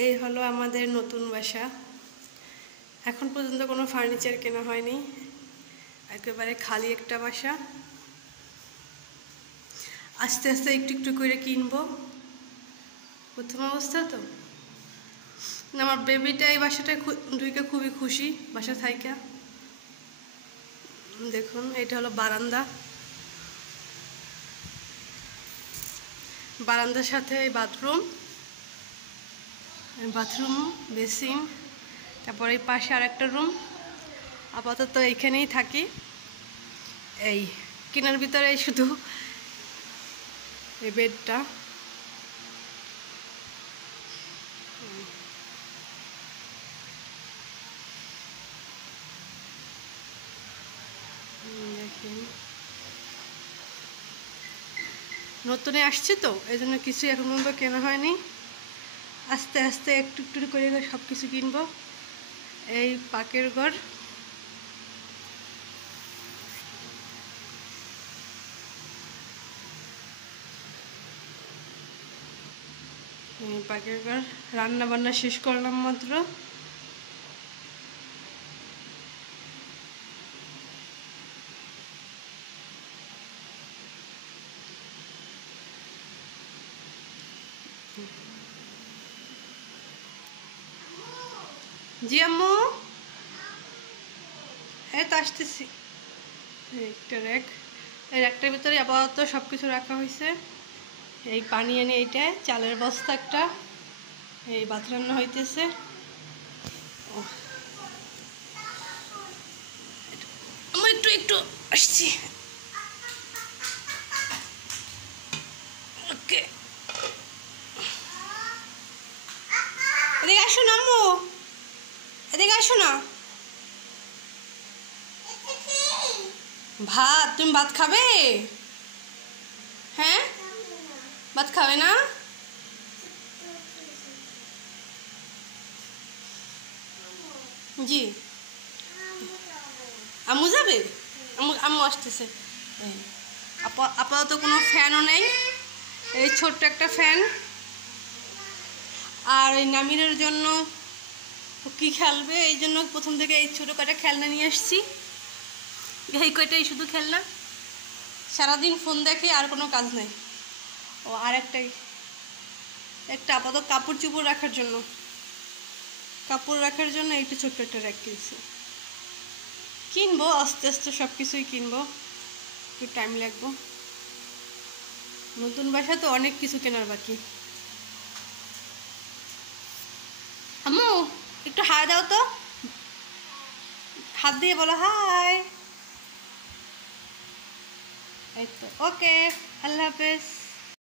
এই হলো আমাদের নতুন বাসা। এখন পর্যন্ত কোনো ফার্নিচার কেনা হয়নি, একেবারে খালি একটা বাসা। আস্তে আস্তে একটু একটু করে কিনবো, প্রথম অবস্থা তো। আমার বেবিটা এই বাসাটায় ঢুকে খুবই খুশি বাসা থাইকা। দেখুন, এটা হলো বারান্দা, বারান্দার সাথে বাথরুম, বেসিন, তারপর এই পাশে আর একটা রুম। আপাতত এইখানেই থাকি। এই কেনার ভিতরে শুধু এই বেডটা। দেখেন, নতুনে আসছে তো, এই জন্য কিছু এখন পর্যন্ত কেনা হয়নি। আস্তে আস্তে একটু একটু করে সব কিছু কিনবো। এই পাকের ঘর, রান্না বান্না শেষ করলাম মাত্র। জি আম্মু, এই তো আসতেছি। একটা র্যাক, এই র্যাকটার ভিতরে আপাতত সব কিছু রাখা হয়েছে। এই পানি এনে এইটা চালের বস্তা একটা, এই ভাত রান্না হইতেছে। আমি একটু একটু আসছি। ওকে, এদিকে আসো না আম্মু, এদিকে আসো না। ভাত, তুমি ভাত খাবে? হ্যাঁ, ভাত খাবে না? জি, আম্মু যাবে? আম্মু আসতেছে। আপাতত কোনো ফ্যানও নেই, এই ছোট্ট একটা ফ্যান। আর এই নামিরের জন্য কি খেলবে, এই জন্য প্রথম থেকে এই ছোটো কটা খেলনা নিয়ে আসছি। এই কয়টাই শুধু খেলনা, সারাদিন ফোন দেখে, আর কোনো কাজ নেই। ও আর একটা আপাতত কাপড় চোপড় রাখার জন্য একটু ছোট্ট একটা র্যাক কিনছি। কিনবো আস্তে আস্তে, সব কিছুই কিনবো, একটু টাইম লাগবো। নতুন বাসা তো অনেক কিছু কেনার বাকি। আম্মু একটু হাই দাও তো, হাত দিয়ে বলো হাই। এই তো, ওকে, আল্লাহ হাফেজ।